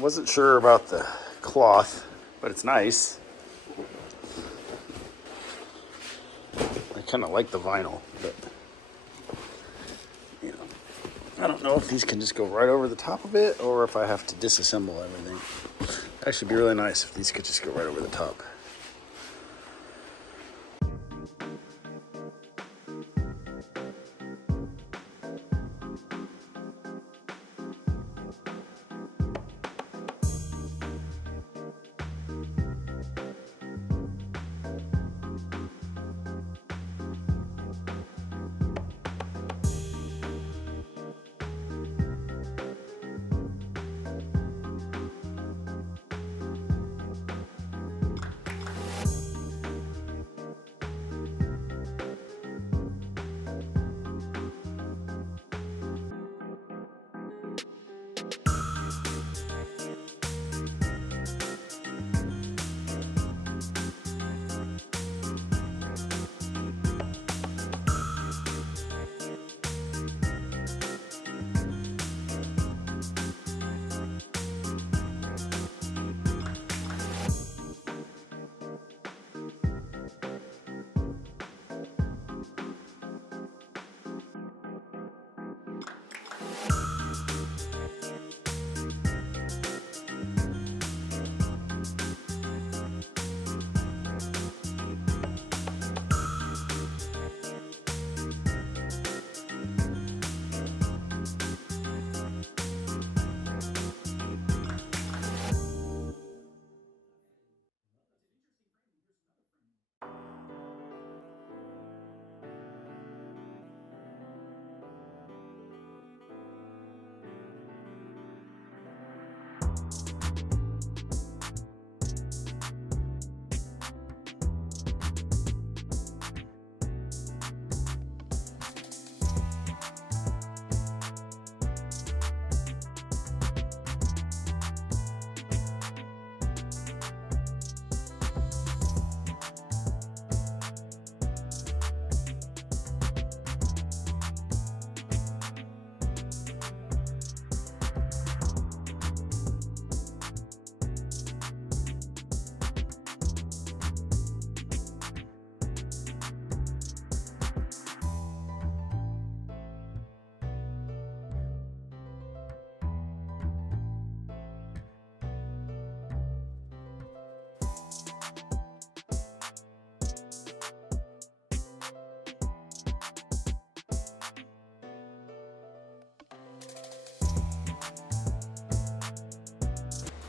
wasn't sure about the cloth, but it's nice. I kind of like the vinyl, but you know, I don't know if these can just go right over the top of it or if I have to disassemble everything. It'd actually be really nice if these could just go right over the top.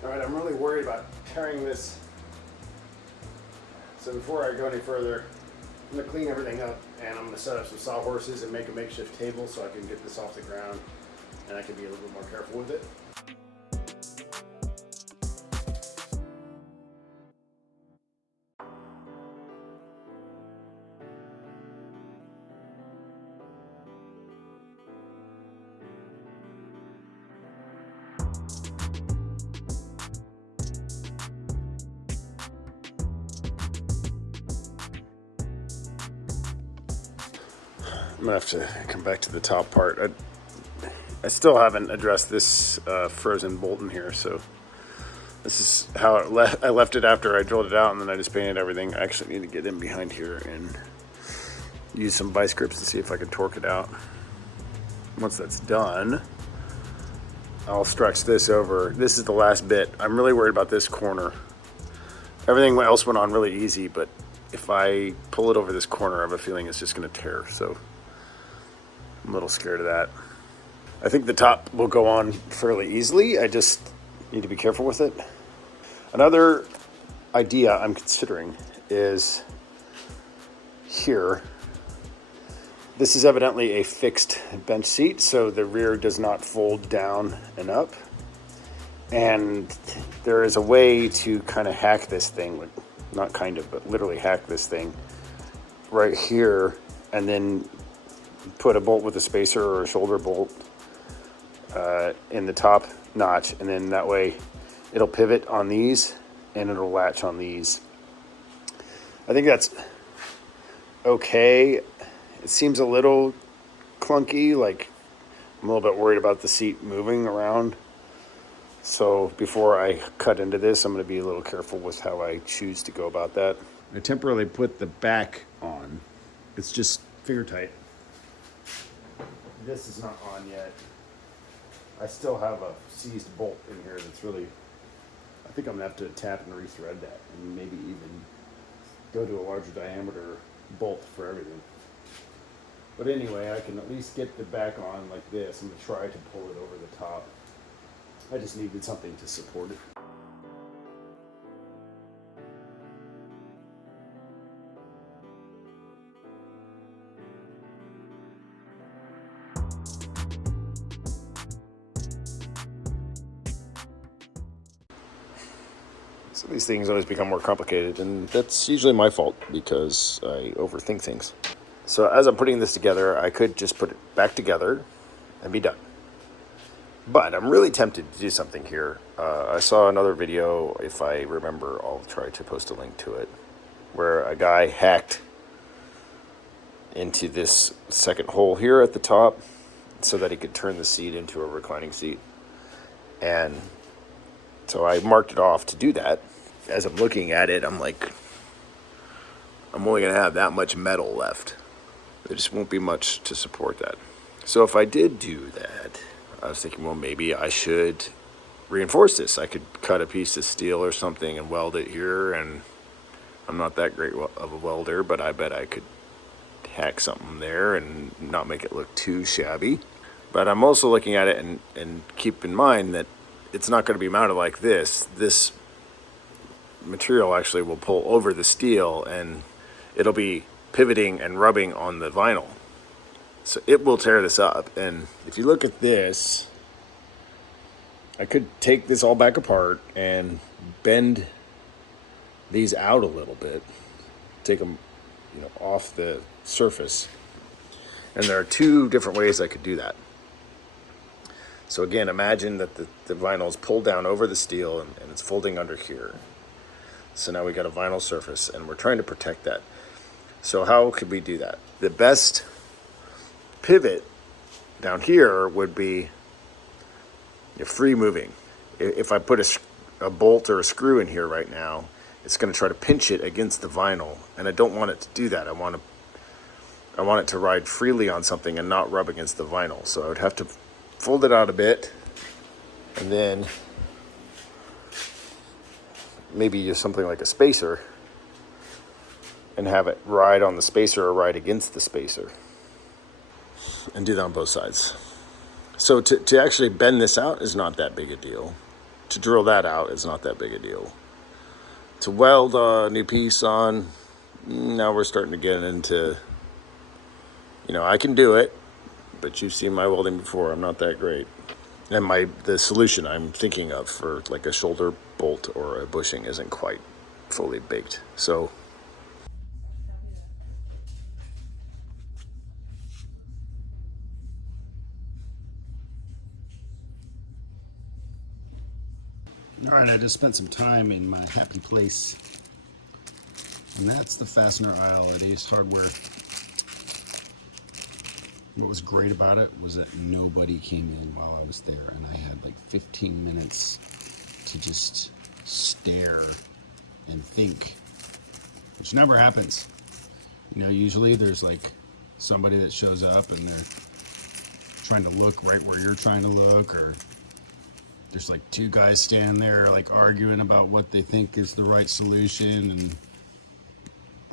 All right, I'm really worried about tearing this. So before I go any further, I'm gonna clean everything up and I'm gonna set up some sawhorses and make a makeshift table so I can get this off the ground and I can be a little bit more careful with it. I'm gonna have to come back to the top part. I still haven't addressed this frozen bolt in here, so this is how I left it after I drilled it out, and then I just painted everything. I actually need to get in behind here and use some vice grips to see if I can torque it out. Once that's done, I'll stretch this over. This is the last bit. I'm really worried about this corner. Everything else went on really easy, but if I pull it over this corner, I have a feeling it's just gonna tear, so I'm a little scared of that. I think the top will go on fairly easily. I just need to be careful with it. Another idea I'm considering is here. This is evidently a fixed bench seat, so the rear does not fold down and up. And there is a way to kind of hack this thing, not kind of, but literally hack this thing right here, and then put a bolt with a spacer or a shoulder bolt in the top notch, and then that way it'll pivot on these and it'll latch on these. I think that's okay. It seems a little clunky, like I'm a little bit worried about the seat moving around So before I cut into this, I'm going to be a little careful with how I choose to go about that. I temporarily put the back on. It's just finger tight. This is not on yet. I still have a seized bolt in here that's really, I think I'm going to have to tap and rethread that and maybe even go to a larger diameter bolt for everything. But anyway, I can at least get the back on like this. I'm going to try to pull it over the top. I just needed something to support it. So these things always become more complicated, and that's usually my fault because I overthink things. So as I'm putting this together, I could just put it back together and be done. But I'm really tempted to do something here. I saw another video, if I remember, I'll try to post a link to it, where a guy hacked into this second hole here at the top so that he could turn the seat into a reclining seat. And so I marked it off to do that. As I'm looking at it, I'm like, I'm only going to have that much metal left. There just won't be much to support that. So if I did do that, I was thinking, well, maybe I should reinforce this. I could cut a piece of steel or something and weld it here. And I'm not that great of a welder, but I bet I could hack something there and not make it look too shabby. But I'm also looking at it and keep in mind that it's not going to be mounted like this. This material actually will pull over the steel and it'll be pivoting and rubbing on the vinyl. So it will tear this up. And if you look at this, I could take this all back apart and bend these out a little bit, take them, off the surface. And there are two different ways I could do that. So again, imagine that the vinyl is pulled down over the steel and it's folding under here. So now we got a vinyl surface and we're trying to protect that. So how could we do that? The best pivot down here would be free moving. If I put a bolt or a screw in here right now, it's going to try to pinch it against the vinyl, and I don't want it to do that. I want it to ride freely on something and not rub against the vinyl. So I would have to fold it out a bit, and then maybe use something like a spacer and have it ride on the spacer or ride against the spacer, and do that on both sides. So to actually bend this out is not that big a deal. To drill that out is not that big a deal. To weld a new piece on, now we're starting to get into, I can do it, but you've seen my welding before. I'm not that great. And the solution I'm thinking of for like a shoulder bolt or a bushing isn't quite fully baked. So all right, I just spent some time in my happy place, and that's the fastener aisle at Ace Hardware. What was great about it was that nobody came in while I was there, and I had like 15 minutes to just stare and think, which never happens. Usually there's like somebody that shows up and they're trying to look right where you're trying to look, or there's like two guys standing there like arguing about what they think is the right solution, and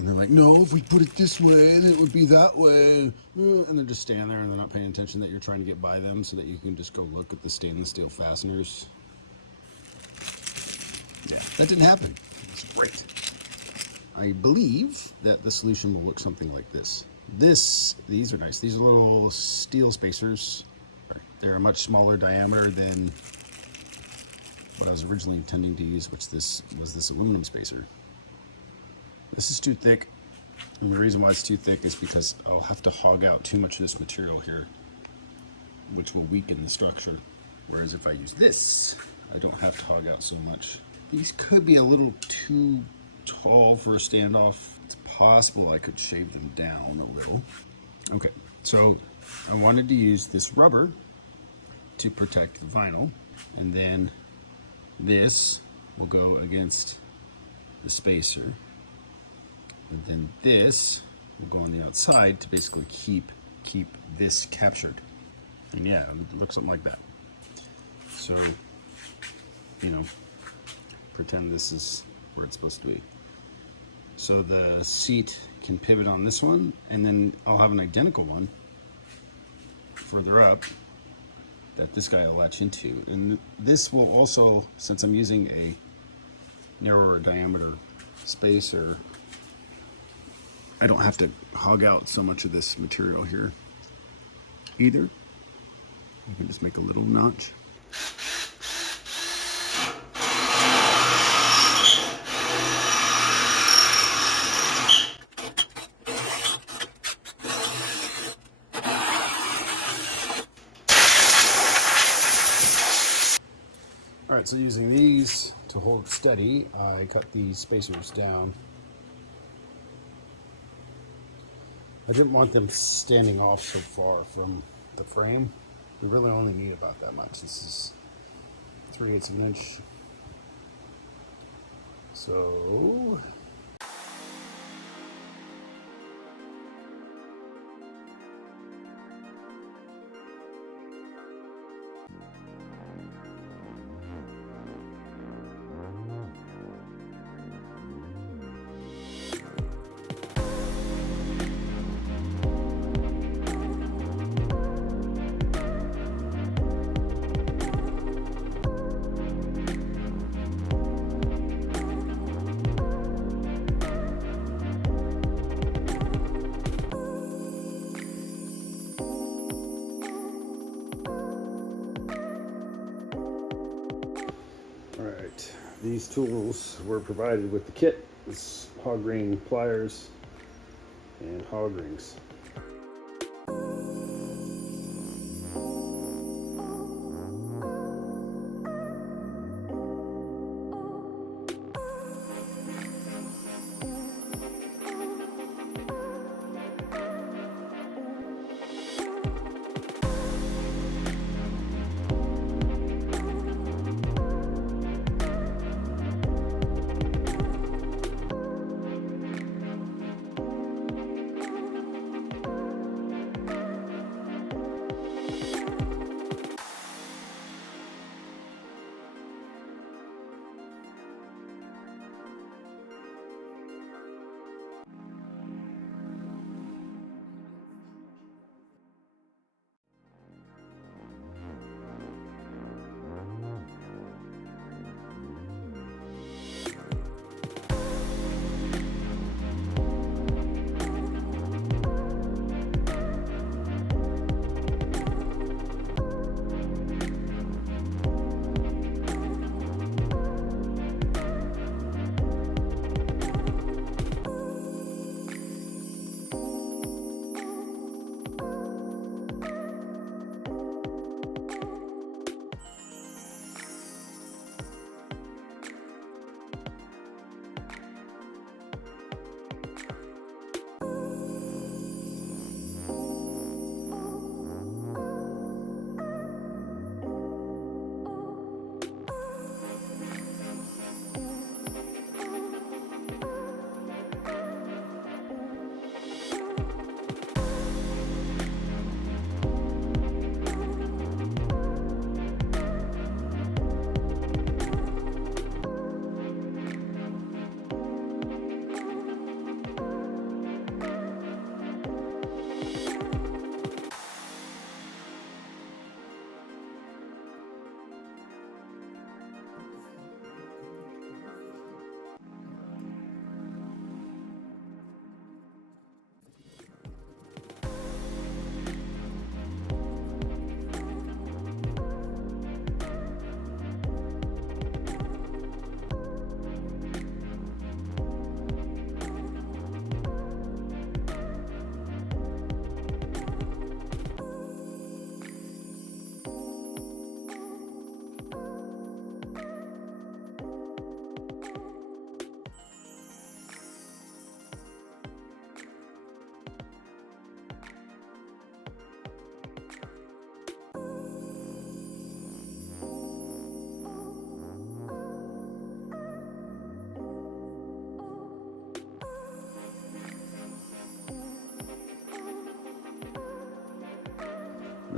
they're like, no, if we put it this way, then it would be that way. And they're just standing there and they're not paying attention that you're trying to get by them so that you can just go look at the stainless steel fasteners. Yeah, that didn't happen. It's great. I believe that the solution will look something like this. These are nice. These are little steel spacers. They're a much smaller diameter than what I was originally intending to use, which was this aluminum spacer. This is too thick, and the reason why it's too thick is because I'll have to hog out too much of this material here, which will weaken the structure. Whereas if I use this, I don't have to hog out so much. These could be a little too tall for a standoff. It's possible I could shave them down a little. Okay, so I wanted to use this rubber to protect the vinyl, and then this will go against the spacer, and then this will go on the outside to basically keep this captured. And yeah, it looks something like that. So, you know, pretend this is where it's supposed to be. So the seat can pivot on this one, and then I'll have an identical one further up that this guy will latch into. And this will also, since I'm using a narrower diameter spacer, I don't have to hog out so much of this material here either. You can just make a little notch. All right, so using these to hold steady, I cut these spacers down. I didn't want them standing off so far from the frame. We really only need about that much. This is 3/8 of an inch. So these tools were provided with the kit. It's hog ring pliers and hog rings.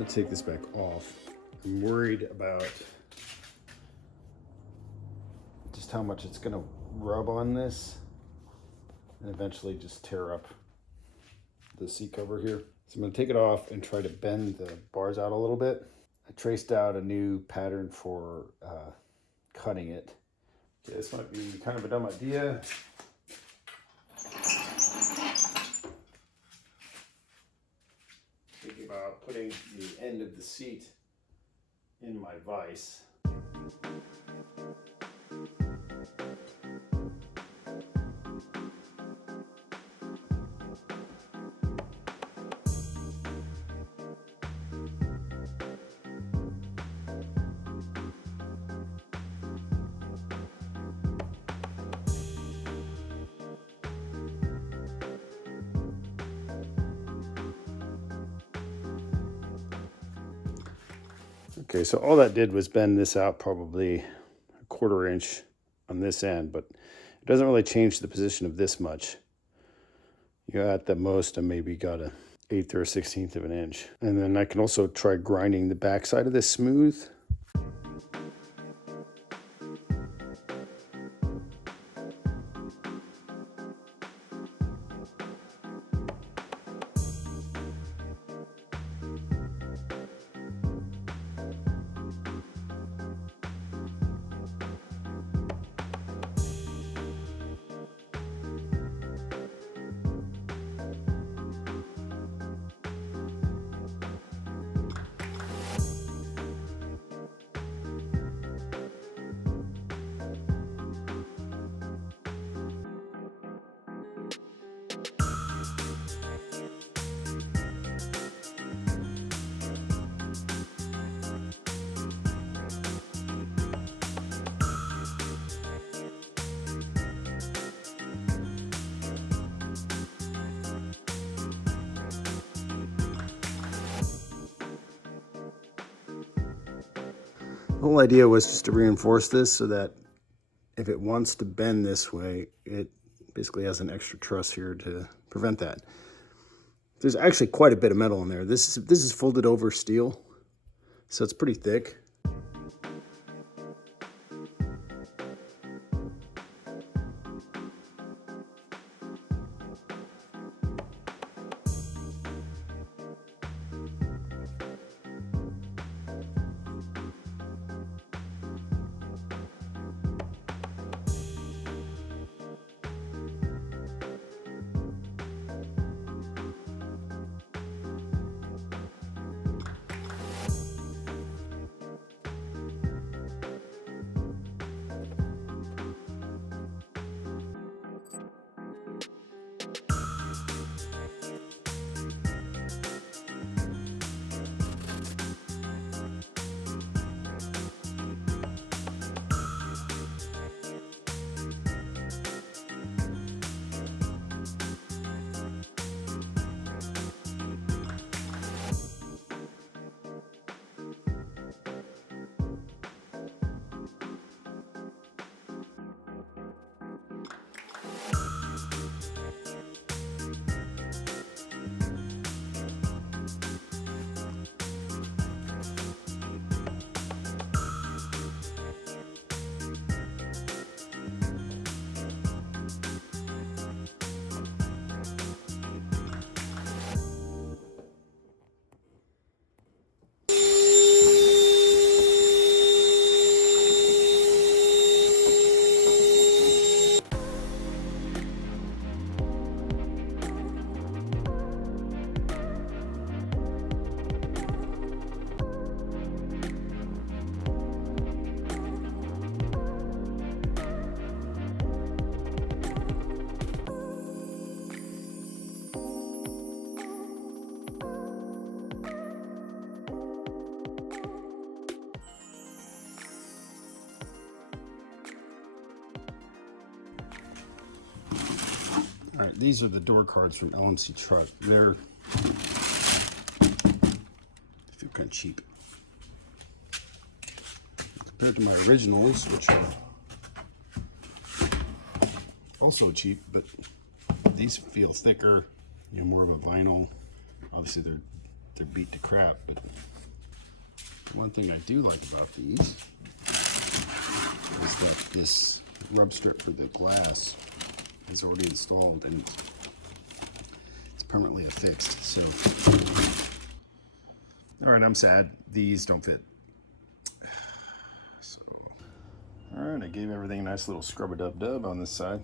I'm gonna take this back off. I'm worried about just how much it's gonna rub on this and eventually just tear up the seat cover here. So I'm gonna take it off and try to bend the bars out a little bit. I traced out a new pattern for cutting it. Okay, this might be kind of a dumb idea. Thinking about putting the end of the seat in my vise. Okay, so all that did was bend this out probably a 1/4 inch on this end, but it doesn't really change the position of this much. You at the most, I maybe got a 1/8 or a 1/16 of an inch. And then I can also try grinding the backside of this smooth. The whole idea was just to reinforce this so that if it wants to bend this way, it basically has an extra truss here to prevent that. There's actually quite a bit of metal in there. This is folded over steel, so it's pretty thick. All right, these are the door cards from LMC Truck. They feel kind of cheap compared to my originals, which are also cheap, but these feel thicker, more of a vinyl. Obviously, they're they're beat to crap, but one thing I do like about these is that this rub strip for the glass is already installed and it's permanently affixed. So, all right, I'm sad these don't fit. So, all right, I gave everything a nice little scrub-a-dub-dub on this side.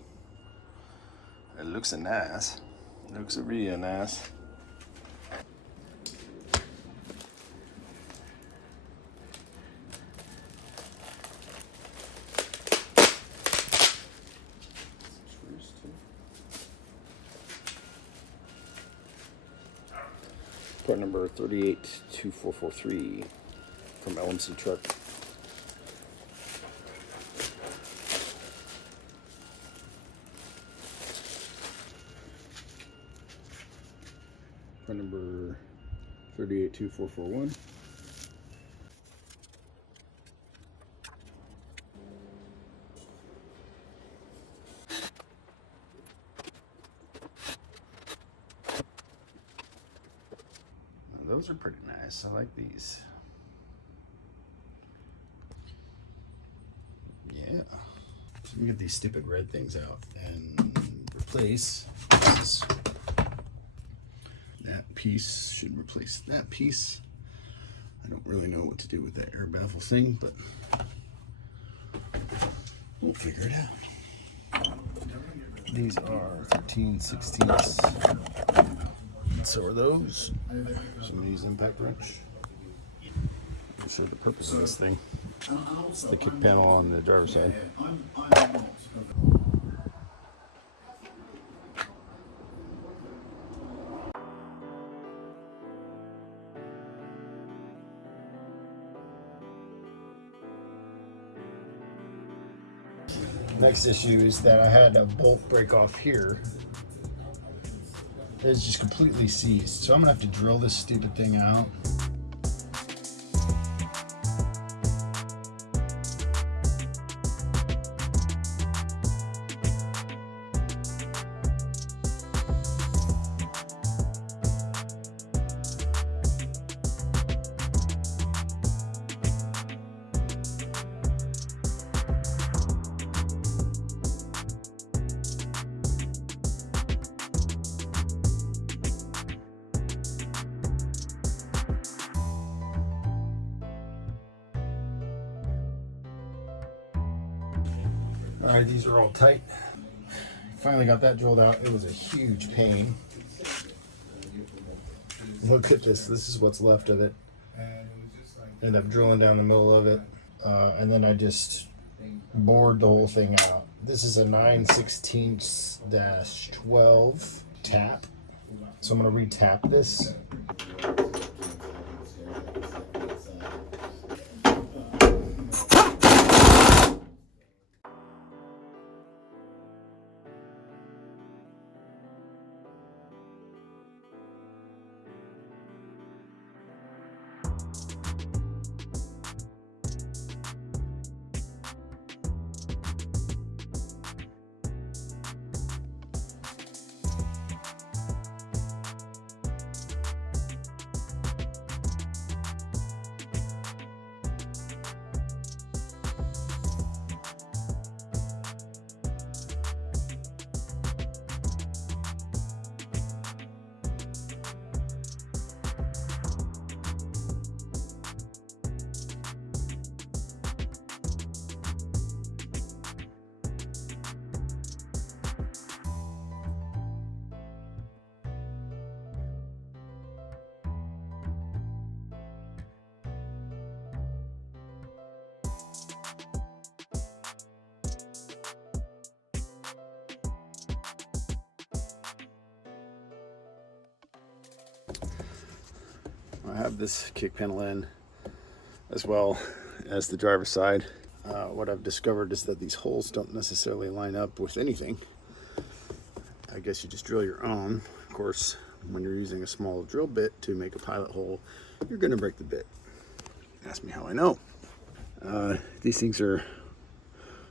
It looks a nice. It looks a real nice. Part number 382443 from LMC Truck. Part number 382441. Those are pretty nice. I like these. Yeah. So we get these stupid red things out and replace this. That piece should replace that piece. I don't really know what to do with that air baffle thing, but we'll figure it out. These are 13/16. So are those. Somebody's impact wrench. I'll show the purpose of this thing. The kick panel on the driver's side. Next issue is that I had a bolt break off here. It's just completely seized, so I'm gonna have to drill this stupid thing out. All right, these are all tight. Finally got that drilled out. It was a huge pain. Look at this. This is what's left of it. Ended up drilling down the middle of it. And then I just bored the whole thing out. This is a 9/16-12 tap. So I'm gonna re-tap this. I have this kick panel in as well as the driver's side. What I've discovered is that these holes don't necessarily line up with anything. I guess you just drill your own. Of course, when you're using a small drill bit to make a pilot hole, you're going to break the bit. Ask me how I know. These things are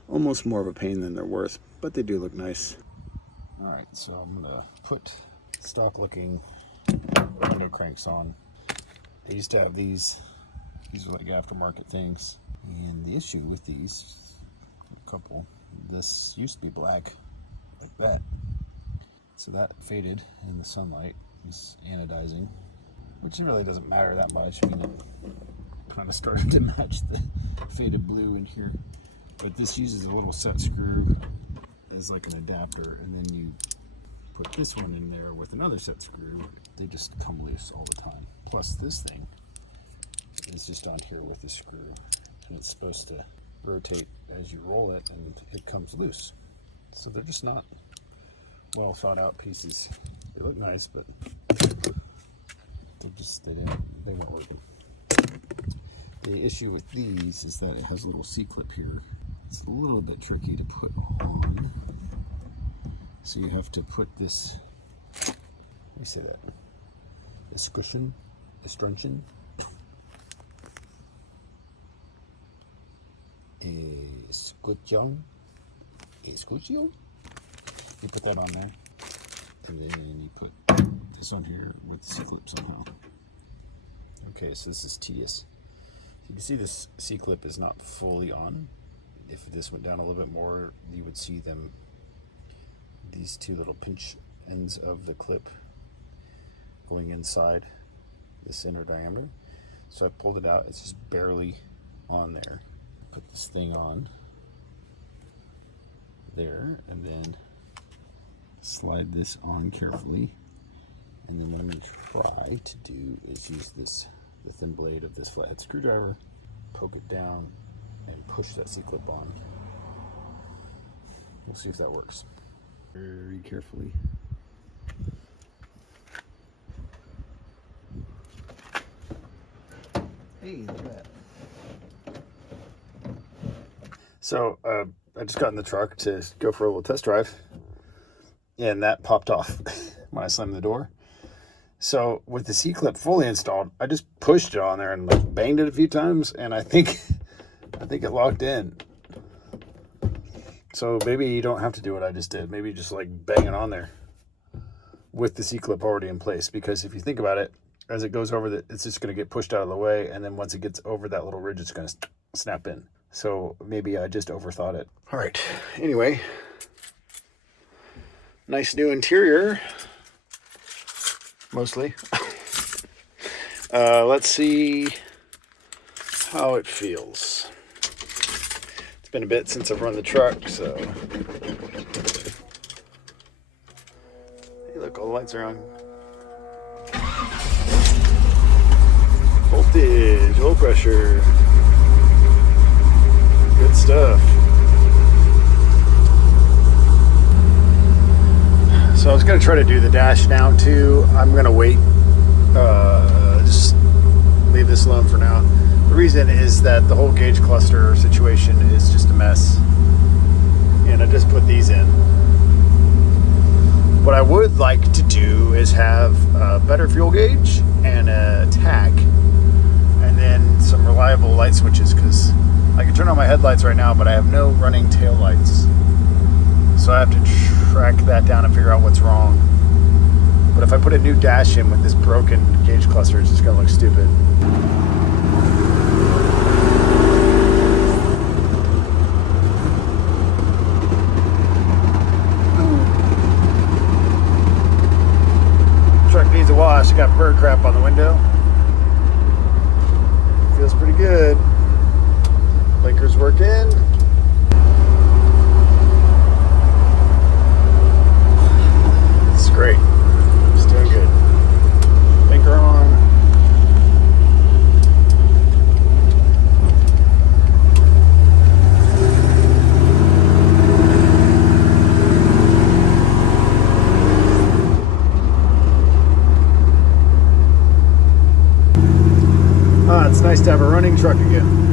almost more of a pain than they're worth, but they do look nice. All right, so I'm going to put stock looking window cranks on. I used to have these. These are like aftermarket things. And the issue with these, a couple, this used to be black, like that. So that faded in the sunlight. It's anodizing, which really doesn't matter that much. I mean, it kind of started to match the faded blue in here. But this uses a little set screw as like an adapter, and then you put this one in there with another set screw. They just come loose all the time. Plus this thing is just on here with the screw, and it's supposed to rotate as you roll it, and it comes loose. So they're just not well thought out pieces. They look nice, but they weren't working. The issue with these is that it has a little C-clip here. It's a little bit tricky to put on. So you have to put this, let me say that, escutcheon, escutcheon, you put that on there, and then you put this on here with the C-clip somehow. Okay, so this is tedious. You can see this C-clip is not fully on. If this went down a little bit more, you would see them, these two little pinch ends of the clip going inside this inner diameter. So I pulled it out, it's just barely on there. Put this thing on there, and then slide this on carefully. And then what I'm going to try to do is use the thin blade of this flathead screwdriver, poke it down, and push that C-clip on. We'll see if that works. Very carefully. Hey, look at that. So I just got in the truck to go for a little test drive, and that popped off when I slammed the door. So with the C-clip fully installed, I just pushed it on there and banged it a few times, and I think it locked in. So maybe you don't have to do what I just did. Maybe just like bang it on there with the C-clip already in place. Because if you think about it, as it goes over, it's just going to get pushed out of the way, and then once it gets over that little ridge, it's going to snap in. So maybe I just overthought it. All right. Anyway, nice new interior. Mostly. Let's see how it feels. It's been a bit since I've run the truck, so. Hey, look, all the lights are on. Voltage, oil pressure. Good stuff. So I was going to try to do the dash now too. I'm going to wait. Just leave this alone for now. The reason is that the whole gauge cluster situation is just a mess. And I just put these in. What I would like to do is have a better fuel gauge and a tach, and then some reliable light switches, because I can turn on my headlights right now, but I have no running tail lights. So I have to track that down and figure out what's wrong. But if I put a new dash in with this broken gauge cluster, it's just going to look stupid. Truck needs a wash. I got bird crap on the window. Feels pretty good. Blinkers working. It's great. It's doing good. Blinker on. It's nice to have a running truck again.